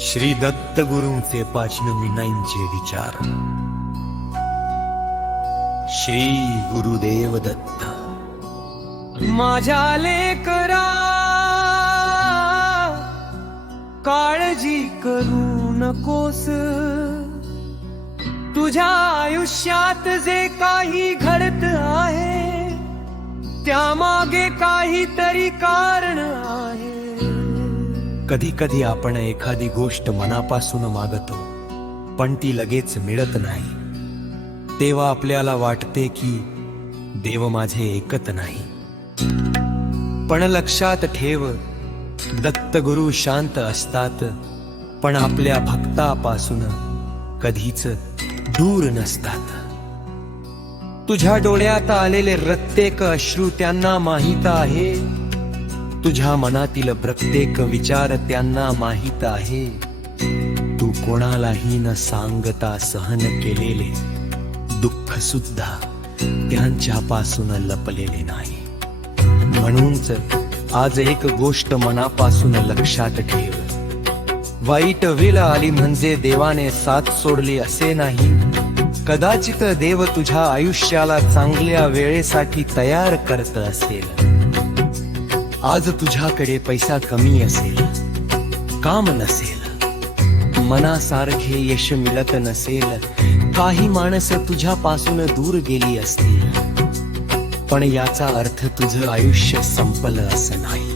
श्री दत्त गुरूंचे 599 विचार. श्री गुरुदेव दत्त. माझ्या लेकरा काळजी करू नकोस. तुझ्या आयुष्यात जे काही घडत आहे त्यामागे काहीतरी कारण आहे. कधी कधी आपण एखादी गोष्ट मनापासून मागतो पण ती लगेच मिळत नाही. तेव्हा आपल्याला वाटते की देव माझे ऐकत नाही. पण लक्षात ठेव, दत्तगुरु शांत असतात पण आपल्या भक्तापासून कधीच दूर नसतात. तुझ्या डोळ्यात आलेले प्रत्येक अश्रू त्यांना माहित आहे. तुझ्या मनातील प्रत्येक विचार त्यांना माहित आहे. तू कोणालाही न सांगता सहन केलेले दुःख सुद्धा त्यांच्यापासून लपलेले नाही. म्हणूनच आज एक गोष्ट मनापासून लक्षात ठेव. वाईट वेळ आली म्हणजे देवाने साथ सोडली असे नाही. कदाचित देव तुझ्या आयुष्याला चांगल्या वेळेसाठी तयार करत असेल. आज तुझ्याकडे पैसा कमी असेल, काम नसेल, मनासारखे यश मिळत नसेल, काही माणसं तुझ्यापासून दूर गेली असतील, पण याचा अर्थ तुझं आयुष्य संपलं असं नाही.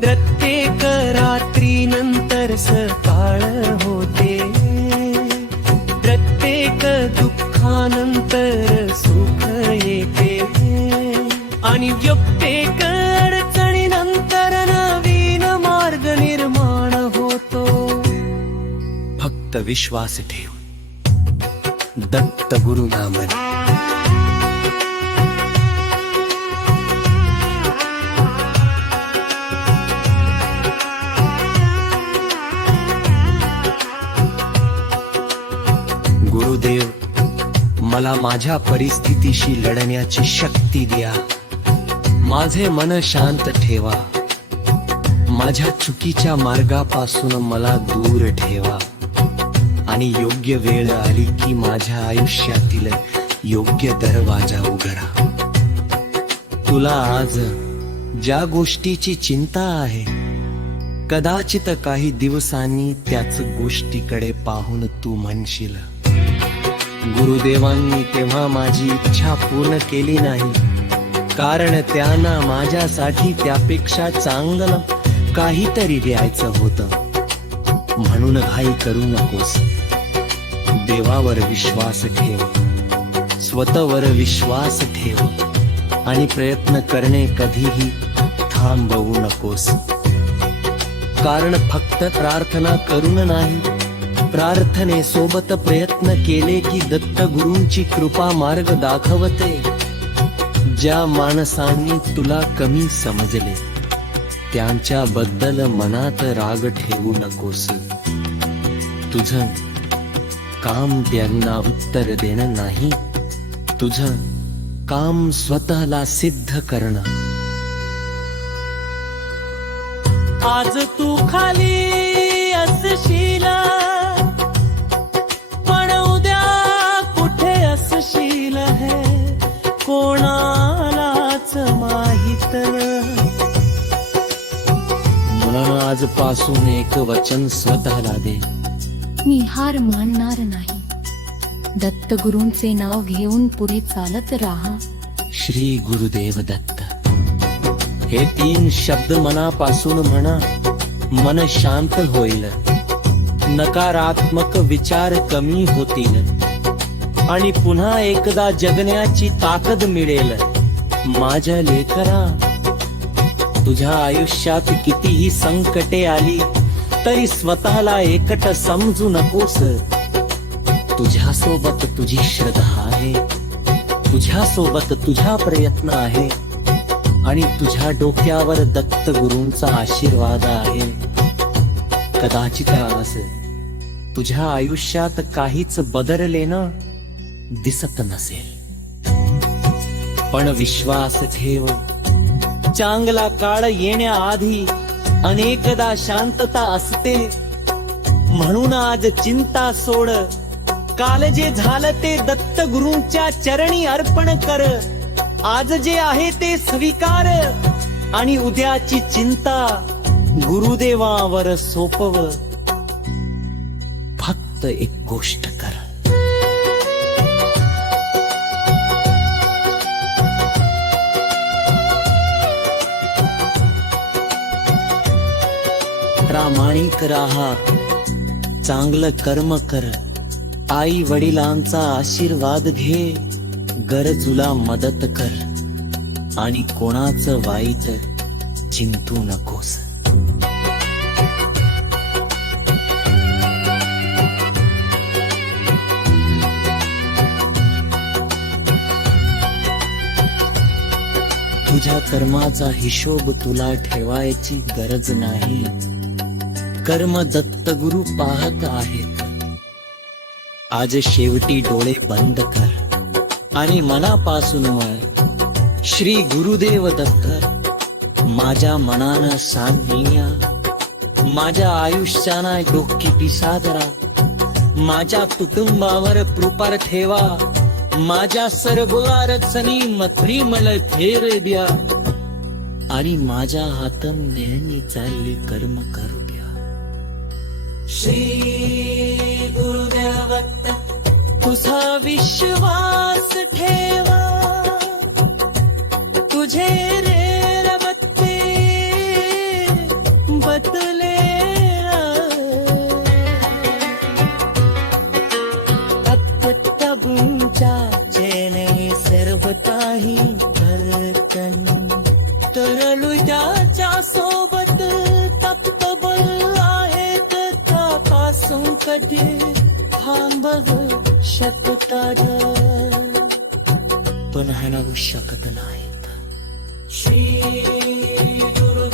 प्रत्येक रात्री नंतर सकाळ होते. प्रत्येक दुःखानंतर सुख येते. आणि प्रत्येक अडचणीनंतर नवीन मार्ग निर्माण होतो. फक्त विश्वास ठेव. दत्त गुरु नामन. गुरुदेव, मला माझ्या परिस्थितीशी लढण्याची शक्ती द्या. माझे मन शांत ठेवा. माझ्या चुकीच्या मार्गापासून मला दूर ठेवा. आणि योग्य वेळ आली की माझ्या आयुष्यातील योग्य दरवाजा उघडा. तुला आज ज्या गोष्टीची चिंता आहे, कदाचित काही दिवसांनी त्याच गोष्टीकडे पाहून तू म्हणशील, गुरुदेवांनी तेव्हा माझी इच्छा पूर्ण केली नाही, कारण त्यांना माझ्यासाठी त्यापेक्षा चांगलं काहीतरी द्यायचं होतं. म्हणून घाई करू नकोस. देवावर विश्वास ठेव, स्वतःवर विश्वास ठेव आणि प्रयत्न करणे कधीही थांबवू नकोस. कारण फक्त प्रार्थना करून नाही, प्रार्थनेसोबत प्रयत्न केले की दत्त गुरूंची कृपा मार्ग दाखवते. ज्या माणसांनी तुला कमी समजले त्यांच्याबद्दल मनात राग ठेवू नकोस. तुझं काम त्यांना उत्तर देणं नाही, तुझं काम स्वतःला सिद्ध करणं. आज तू खाली असशील पण उद्या कुठे असशील हे कोणालाच माहित. म्हणून आजपासून एक वचन स्वतःला दे. मी हार मानणार नाही. दत्तगुरूंचे नाव घेऊन पुढे चालत राहा. श्री गुरुदेव दत्त. हे 3 शब्द मनापासून म्हणा. मन शांत होईल, नकारात्मक विचार कमी होतील आणि पुन्हा एकदा जगण्याची ताकद मिळेल. माझ्या लेकरा, तुझ्या आयुष्यात कितीही संकटे आली तरी स्वतःला एकट समजू नकोस. तुझ्यासोबत तुझी श्रद्धा आहे, तुझ्यासोबत तुझा प्रयत्न आहे आणि तुझ्या डोक्यावर दत्त गुरूंचा आशीर्वाद आहे. कदाचित आज तुझ्या आयुष्यात काहीच बदललेलं दिसत नसेल, पण विश्वास ठेव. चांगला काळ येण्याआधी अनेकदा शांतता असते म्हणून आज चिंता सोड, काल जे झालं ते दत्त गुरूंच्या चरणी अर्पण कर. आज जे आहे ते स्वीकार आणि उद्याची चिंता गुरुदेवावर सोपव. फक्त एक गोष्ट कर. प्रामाणिक राहा, चांगलं कर्म कर, आई वडिलांचा आशीर्वाद घे, गरजूला मदत कर आणि कोणाचं वाईट चिंतू नकोस. तुझ्या कर्माचा हिशोब तुला ठेवायची गरज नाही. कर्म दत्तगुरु पाहत आहेत. आज शेवटी डोळे बंद कर आणि मनापासून म्हण, श्री गुरुदेव दत्त माझ्या मनानं सांगनिया, माझ्या आयुष्याना डोकी पिसादरा, माझ्या कुटुंबावर कृपा ठेवा, माझ्या सर्व अडचणी मथरी मला फेर द्या आणि माझ्या हातन नेहमी चालली कर्म करू द्या. श्री गुरुदेव दत्त तुझा विश्वास ठेवा, तुझे रे रबत्ते बदले तबुंचा चेने सर्व काही धरकन, तरलू त्याच्या सोबत तप्तबल आहेत पासून कधी थांबवू शकतात पण हरवू शकत नाहीत. श्री गुरु